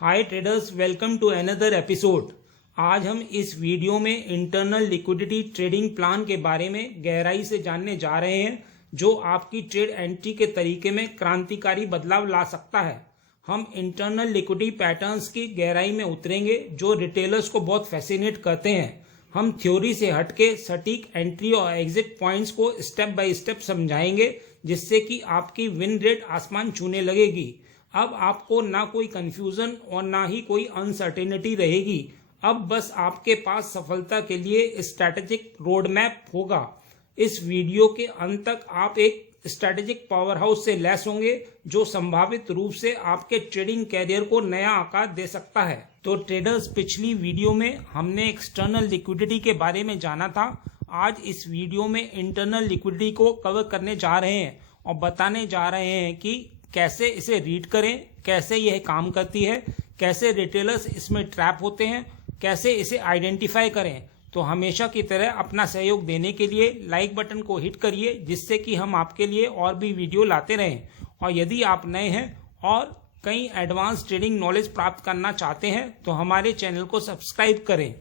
Hi traders, welcome to another episode. आज हम इस वीडियो में इंटरनल लिक्विडिटी ट्रेडिंग प्लान के बारे में गहराई से जानने जा रहे हैं, जो आपकी ट्रेड एंट्री के तरीके में क्रांतिकारी बदलाव ला सकता है। हम इंटरनल लिक्विडिटी पैटर्न्स की गहराई में उतरेंगे जो रिटेलर्स को बहुत फैसिनेट करते हैं। हम थ्योरी से हटके सटीक एंट्री और एग्जिट पॉइंट्स को स्टेप बाय स्टेप समझाएंगे, जिससे कि आपकी विन रेट आसमान छूने लगेगी। अब आपको ना कोई कंफ्यूजन और ना ही कोई अनसर्टेनिटी रहेगी। अब बस आपके पास सफलता के लिए स्ट्रैटेजिक रोड मैप होगा। इस वीडियो के अंत तक आप एक स्ट्रैटेजिक पावर हाउस से लैस होंगे, जो संभावित रूप से आपके ट्रेडिंग कैरियर को नया आकार दे सकता है। तो ट्रेडर्स, पिछली वीडियो में हमने एक्सटर्नल लिक्विडिटी के बारे में जाना था। आज इस वीडियो में इंटरनल लिक्विडिटी को कवर करने जा रहे हैं और बताने जा रहे हैं कि कैसे इसे रीड करें, कैसे यह काम करती है, कैसे रिटेलर्स इसमें ट्रैप होते हैं, कैसे इसे आइडेंटिफाई करें। तो हमेशा की तरह अपना सहयोग देने के लिए लाइक बटन को हिट करिए, जिससे कि हम आपके लिए और भी वीडियो लाते रहें। और यदि आप नए हैं और कई एडवांस ट्रेडिंग नॉलेज प्राप्त करना चाहते हैं तो हमारे चैनल को सब्सक्राइब करें।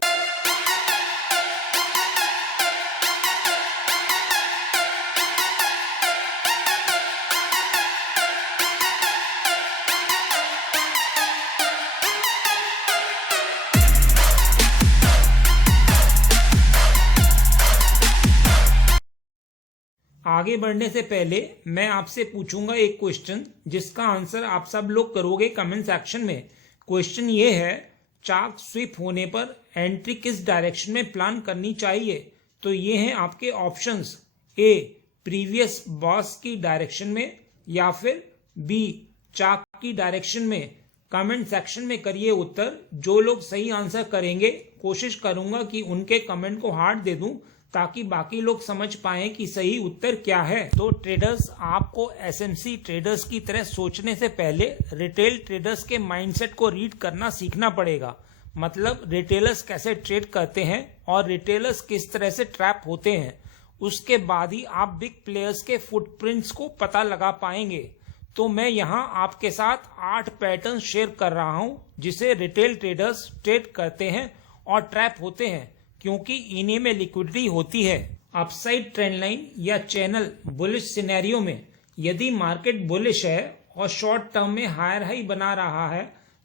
आगे बढ़ने से पहले मैं आपसे पूछूंगा एक क्वेश्चन, जिसका आंसर आप सब लोग करोगे कमेंट सेक्शन में। क्वेश्चन ये है, चार्ट स्विप होने पर एंट्री किस डायरेक्शन में प्लान करनी चाहिए? तो ये हैं आपके ऑप्शंस। ए, प्रीवियस बॉस की डायरेक्शन में, या फिर बी, चार्ट की डायरेक्शन में। कमेंट सेक्शन में करिए उत्तर। जो लोग सही आंसर करेंगे, कोशिश करूंगा कि उनके कमेंट को हार्ट दे दूं, ताकि बाकी लोग समझ पाएं कि सही उत्तर क्या है। तो ट्रेडर्स, आपको एसएमसी ट्रेडर्स की तरह सोचने से पहले रिटेल ट्रेडर्स के माइंडसेट को रीड करना सीखना पड़ेगा। मतलब रिटेलर्स कैसे ट्रेड करते हैं और रिटेलर्स किस तरह से ट्रैप होते हैं। उसके बाद ही आप बिग प्लेयर्स के फुटप्रिंट्स को पता लगा पाएंगे। तो मैं यहाँ आपके साथ 8 पैटर्न शेयर कर रहा हूँ, जिसे रिटेल ट्रेडर्स ट्रेड करते हैं और ट्रैप होते हैं, क्योंकि इन्हीं में लिक्विडिटी होती है। अपसाइड ट्रेंड लाइन या चैनल बुलिश सिनेरियो में यदि मार्केट बुलिश है और शॉर्ट टर्म में हायर हाई बना रहा है,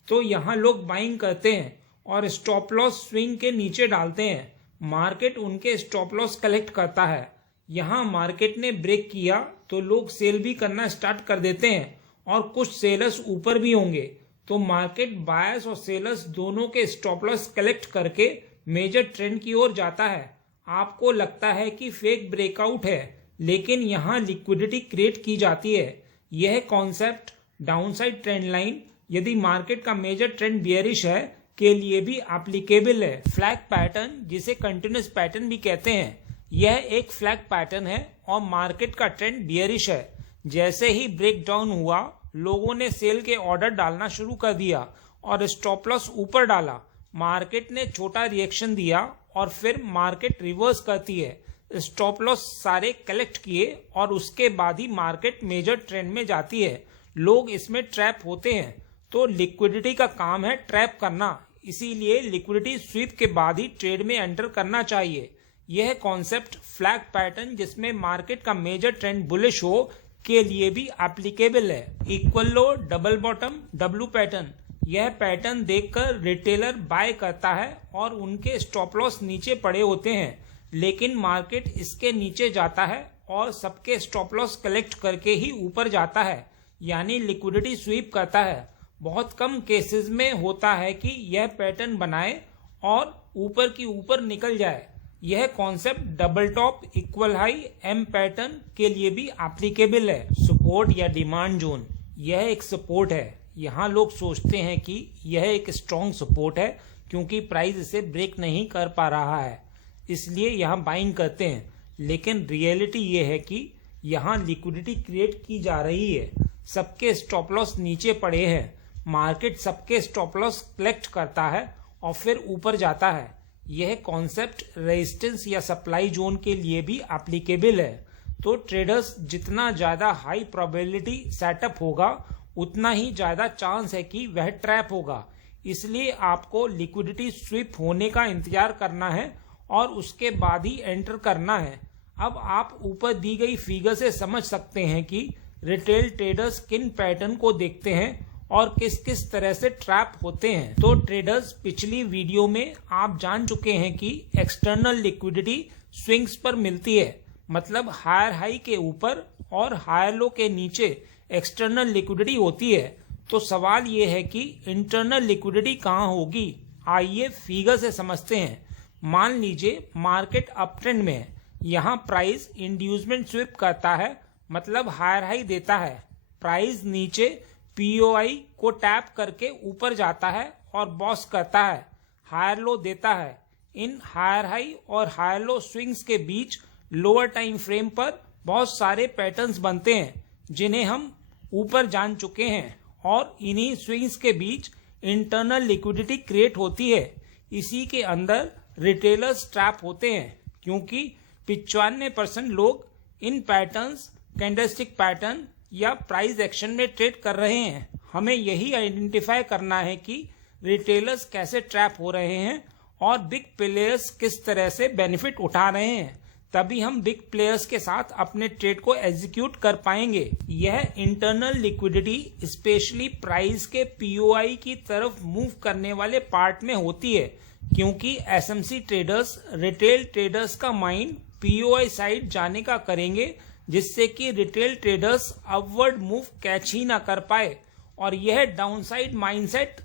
तो यहाँ लोग बाइंग करते हैं और स्टॉप लॉस स्विंग के नीचे डालते हैं। मार्केट उनके स्टॉप लॉस कलेक्ट करता है। यहाँ मार्केट ने ब्रेक किया तो लोग सेल भी करना स्टार्ट कर देते हैं, और कुछ सेलर्स ऊपर भी होंगे। तो मार्केट बायर्स और सेलर्स दोनों के स्टॉप लॉस कलेक्ट करके मेजर ट्रेंड की ओर जाता है। आपको लगता है कि फेक ब्रेकआउट है, लेकिन यहाँ लिक्विडिटी क्रिएट की जाती है। यह कॉन्सेप्ट डाउनसाइड ट्रेंड लाइन, यदि मार्केट का मेजर ट्रेंड बियरिश है, के लिए भी एप्लीकेबल है। फ्लैग पैटर्न, जिसे कंटिन्यूस पैटर्न भी कहते हैं, यह एक फ्लैग पैटर्न है और मार्केट का ट्रेंड बियरिश है। जैसे ही ब्रेक डाउन हुआ, लोगों ने सेल के ऑर्डर डालना शुरू कर दिया और स्टॉप लॉस ऊपर डाला। मार्केट ने छोटा रिएक्शन दिया और फिर मार्केट रिवर्स करती है। स्टॉप लॉस सारे कलेक्ट किए और उसके बाद ही मार्केट मेजर ट्रेंड में जाती है। लोग इसमें ट्रैप होते हैं। तो लिक्विडिटी का काम है ट्रैप करना, इसीलिए लिक्विडिटी स्वीप के बाद ही ट्रेड में एंटर करना चाहिए। यह कॉन्सेप्ट फ्लैग पैटर्न, जिसमें मार्केट का मेजर ट्रेंड बुलिश हो, के लिए भी एप्लीकेबल है। इक्वल लो, डबल बॉटम, डब्ल्यू पैटर्न, यह पैटर्न देखकर रिटेलर बाय करता है और उनके स्टॉप लॉस नीचे पड़े होते हैं, लेकिन मार्केट इसके नीचे जाता है और सबके स्टॉप लॉस कलेक्ट करके ही ऊपर जाता है, यानी लिक्विडिटी स्वीप करता है। बहुत कम केसेस में होता है कि यह पैटर्न बनाए और ऊपर की ऊपर निकल जाए। यह concept double top, equal high, M pattern के लिए भी एप्लीकेबल है। सपोर्ट या डिमांड जोन, यह एक सपोर्ट है। यहाँ लोग सोचते हैं कि यह एक स्ट्रॉन्ग सपोर्ट है, क्योंकि प्राइस इसे ब्रेक नहीं कर पा रहा है, इसलिए यहाँ बाइंग करते हैं। लेकिन रियलिटी ये है कि यहाँ लिक्विडिटी क्रिएट की जा रही है। सबके स्टॉप लॉस नीचे पड़े हैं। मार्केट सबके स्टॉप लॉस कलेक्ट करता है और फिर ऊपर जाता है। यह कॉन्सेप्ट रेजिस्टेंस या सप्लाई जोन के लिए भी एप्लीकेबल है। तो ट्रेडर्स, जितना ज्यादा हाई प्रोबेबिलिटी सेटअप होगा, उतना ही ज्यादा चांस है कि वह ट्रैप होगा। इसलिए आपको लिक्विडिटी स्वीप होने का इंतजार करना है और उसके बाद ही एंटर करना है। अब आप ऊपर दी गई फिगर से समझ सकते हैं कि रिटेल ट्रेडर्स किन पैटर्न को देखते हैं और किस किस तरह से ट्रैप होते हैं। तो ट्रेडर्स, पिछली वीडियो में आप जान चुके हैं कि एक्सटर्नल लिक्विडिटी स्विंग्स पर मिलती है, मतलब हायर हाई के ऊपर और हायर लो के नीचे एक्सटर्नल लिक्विडिटी होती है। तो सवाल ये है कि इंटरनल लिक्विडिटी कहाँ होगी। आइए फिगर से समझते हैं। मान लीजिए मार्केट अप ट्रेंड में है, यहाँ प्राइस इंड्यूसमेंट स्वीप करता है, मतलब हायर हाई देता है। प्राइस नीचे पीओआई को टैप करके ऊपर जाता है और बॉस करता है, हायर लो देता है। इन हायर हाई और हायर लो स्विंग्स के बीच लोअर टाइम फ्रेम पर बहुत सारे पैटर्न्स बनते हैं जिन्हें हम ऊपर जान चुके हैं, और इन्हीं स्विंग्स के बीच इंटरनल लिक्विडिटी क्रिएट होती है। इसी के अंदर रिटेलर्स ट्रैप होते हैं, क्योंकि 95% लोग इन पैटर्न्स, कैंडलस्टिक पैटर्न या प्राइस एक्शन में ट्रेड कर रहे हैं। हमें यही आइडेंटिफाई करना है कि रिटेलर्स कैसे ट्रैप हो रहे हैं और बिग प्लेयर्स किस तरह से बेनिफिट उठा रहे हैं, तभी हम बिग प्लेयर्स के साथ अपने ट्रेड को एग्जीक्यूट कर पाएंगे। यह इंटरनल लिक्विडिटी स्पेशली प्राइस के पीओआई की तरफ मूव करने वाले पार्ट में होती है, क्योंकि एसएमसी ट्रेडर्स रिटेल ट्रेडर्स का माइंड पीओआई साइड जाने का करेंगे, जिससे कि retail traders upward move catch ही ना कर पाए, और यह डाउनसाइड माइंडसेट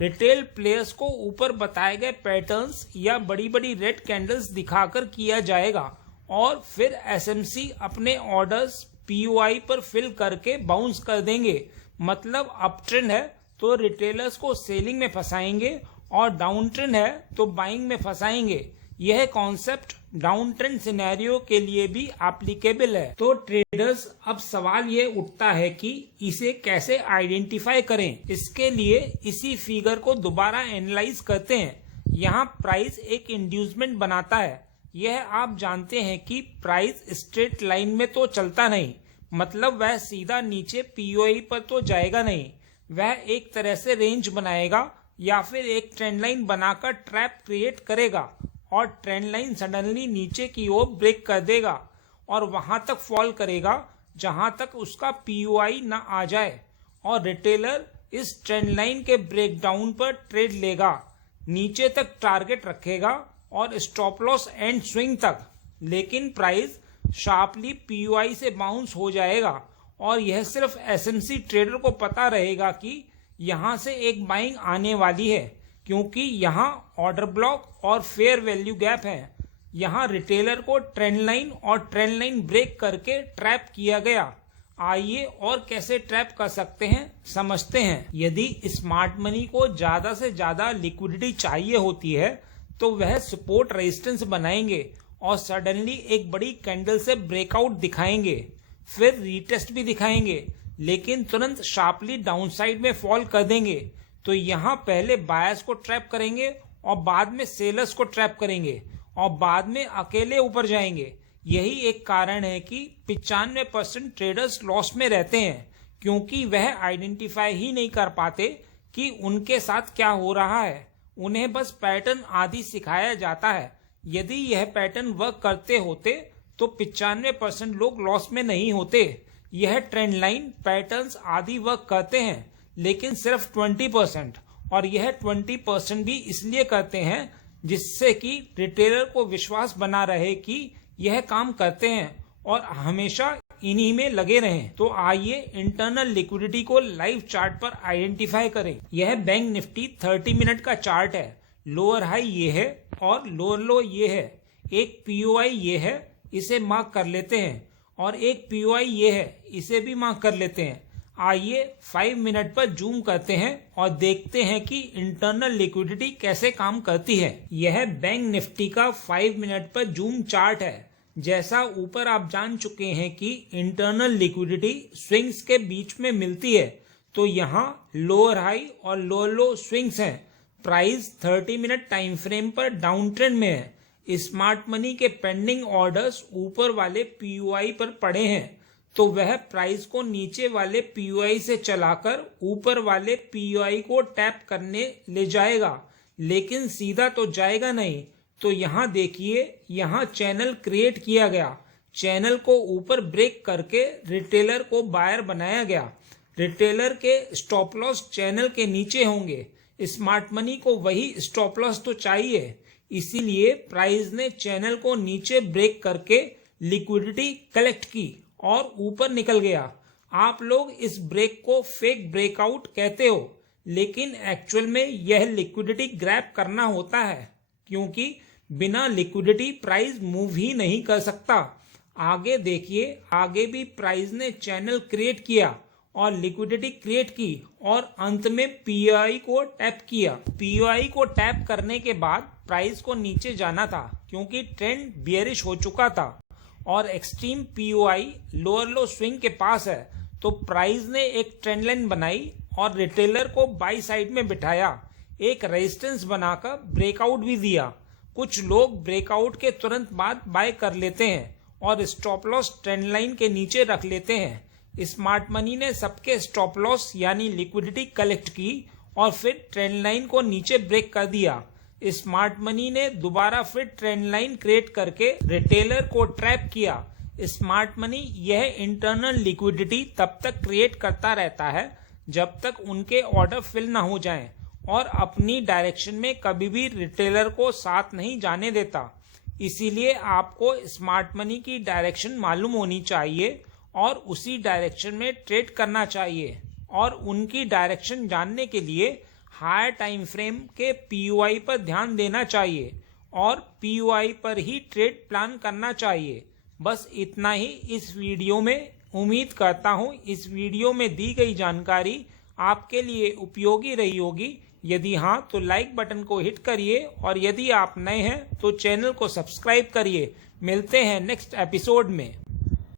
रिटेल प्लेयर्स को ऊपर बताए गए पैटर्न्स या बड़ी बड़ी रेड कैंडल्स दिखाकर किया जाएगा, और फिर एसएमसी अपने ऑर्डर्स पीओआई पर फिल करके बाउंस कर देंगे। मतलब अप ट्रेंड है तो रिटेलर्स को सेलिंग में फंसाएंगे और डाउन ट्रेंड है तो बाइंग में फंसाएंगे। यह कॉन्सेप्ट डाउन ट्रेंड सिनेरियो के लिए भी एप्लीकेबल है। तो ट्रेडर्स, अब सवाल ये उठता है कि इसे कैसे आइडेंटिफाई करें। इसके लिए इसी फिगर को दोबारा एनालाइज करते हैं। यहाँ प्राइस एक इंड्यूसमेंट बनाता है। यह आप जानते हैं कि प्राइस स्ट्रेट लाइन में तो चलता नहीं, मतलब वह सीधा नीचे पीओआई पर तो जाएगा नहीं। वह एक तरह से रेंज बनाएगा या फिर एक ट्रेंड लाइन बनाकर ट्रैप क्रिएट करेगा, और ट्रेंड लाइन सडनली नीचे की ओर ब्रेक कर देगा और वहां तक फॉल करेगा जहां तक उसका पीओआई ना आ जाए, और रिटेलर इस ट्रेंड लाइन के ब्रेकडाउन पर ट्रेड लेगा, नीचे तक टारगेट रखेगा और स्टॉप लॉस एंड स्विंग तक। लेकिन प्राइस शार्पली पीओआई से बाउंस हो जाएगा, और यह सिर्फ एसएमसी ट्रेडर को पता रहेगा कि यहां से एक बाइंग आने वाली है, क्योंकि यहाँ ऑर्डर ब्लॉक और फेयर वैल्यू गैप है। यहाँ रिटेलर को ट्रेंड लाइन और ट्रेंड लाइन ब्रेक करके ट्रैप किया गया। आइए और कैसे ट्रैप कर सकते हैं समझते हैं। यदि स्मार्ट मनी को ज्यादा से ज्यादा लिक्विडिटी चाहिए होती है तो वह सपोर्ट रेजिस्टेंस बनाएंगे और सडनली एक बड़ी कैंडल से ब्रेकआउट दिखाएंगे, फिर रीटेस्ट भी दिखाएंगे, लेकिन तुरंत शार्पली डाउनसाइड में फॉल कर देंगे। तो यहाँ पहले बायर्स को ट्रैप करेंगे और बाद में सेलर्स को ट्रैप करेंगे और बाद में अकेले ऊपर जाएंगे। यही एक कारण है कि 95% ट्रेडर्स लॉस में रहते हैं, क्योंकि वह आइडेंटिफाई ही नहीं कर पाते कि उनके साथ क्या हो रहा है। उन्हें बस पैटर्न आदि सिखाया जाता है। यदि यह पैटर्न वर्क करते होते तो 95% लोग लॉस में नहीं होते। यह ट्रेंड लाइन पैटर्न्स आदि वर्क करते हैं, लेकिन सिर्फ 20%, और यह 20% भी इसलिए करते हैं जिससे कि रिटेलर को विश्वास बना रहे कि यह काम करते हैं और हमेशा इन्हीं में लगे रहें। तो आइए इंटरनल लिक्विडिटी को लाइव चार्ट पर आइडेंटिफाई करें। यह बैंक निफ्टी 30 मिनट का चार्ट है। लोअर हाई ये है और लोअर लो ये है। एक पीओआई ये है, इसे मार्क कर लेते हैं, और एक पीओआई ये है, इसे भी मार्क कर लेते हैं। आइए 5 मिनट पर जूम करते हैं और देखते हैं कि इंटरनल लिक्विडिटी कैसे काम करती है। यह बैंक निफ्टी का 5 मिनट पर जूम चार्ट है। जैसा ऊपर आप जान चुके हैं कि इंटरनल लिक्विडिटी स्विंग्स के बीच में मिलती है, तो यहाँ लोअर हाई और लोअर लो स्विंग्स हैं। प्राइस 30 मिनट टाइम फ्रेम पर डाउन ट्रेंड में है। स्मार्ट मनी के पेंडिंग ऑर्डर्स ऊपर वाले पीओआई पर पड़े हैं, तो वह प्राइस को नीचे वाले पीओआई से चलाकर ऊपर वाले पीओआई को टैप करने ले जाएगा, लेकिन सीधा तो जाएगा नहीं। तो यहाँ देखिए, यहाँ चैनल क्रिएट किया गया। चैनल को ऊपर ब्रेक करके रिटेलर को बायर बनाया गया। रिटेलर के स्टॉप लॉस चैनल के नीचे होंगे। स्मार्ट मनी को वही स्टॉप लॉस तो चाहिए, इसीलिए प्राइस ने चैनल को नीचे ब्रेक करके लिक्विडिटी कलेक्ट की और ऊपर निकल गया। आप लोग इस ब्रेक को फेक ब्रेकआउट कहते हो, लेकिन एक्चुअल में यह लिक्विडिटी ग्रैब करना होता है, क्योंकि बिना लिक्विडिटी प्राइस मूव ही नहीं कर सकता। आगे देखिए, आगे भी प्राइस ने चैनल क्रिएट किया और लिक्विडिटी क्रिएट की और अंत में पीओआई को टैप किया। पीओआई को टैप करने के बाद प्राइस को नीचे जाना था, क्योंकि ट्रेंड बियरिश हो चुका था और एक्सट्रीम पीओआई लोअर लो स्विंग के पास है। तो प्राइस ने एक ट्रेंड लाइन बनाई और रिटेलर को बाई साइड में बिठाया, एक रेजिस्टेंस बनाकर ब्रेकआउट भी दिया। कुछ लोग ब्रेकआउट के तुरंत बाद बाय कर लेते हैं और स्टॉप लॉस ट्रेंड लाइन के नीचे रख लेते हैं। स्मार्ट मनी ने सबके स्टॉप लॉस यानी लिक्विडिटी कलेक्ट की और फिर ट्रेंड लाइन को नीचे ब्रेक कर दिया। स्मार्ट मनी ने दोबारा फिर ट्रेंड लाइन क्रिएट करके रिटेलर को ट्रैप किया। स्मार्ट मनी यह इंटरनल लिक्विडिटी तब तक क्रिएट करता रहता है जब तक उनके ऑर्डर फिल ना हो जाएं, और अपनी डायरेक्शन में कभी भी रिटेलर को साथ नहीं जाने देता। इसीलिए आपको स्मार्ट मनी की डायरेक्शन मालूम होनी चाहिए और उसी डायरेक्शन में ट्रेड करना चाहिए, और उनकी डायरेक्शन जानने के लिए हायर टाइम फ्रेम के पीओआई पर ध्यान देना चाहिए और पीओआई पर ही ट्रेड प्लान करना चाहिए। बस इतना ही इस वीडियो में। उम्मीद करता हूँ इस वीडियो में दी गई जानकारी आपके लिए उपयोगी रही होगी। यदि हाँ तो लाइक बटन को हिट करिए, और यदि आप नए हैं तो चैनल को सब्सक्राइब करिए। मिलते हैं नेक्स्ट एपिसोड में।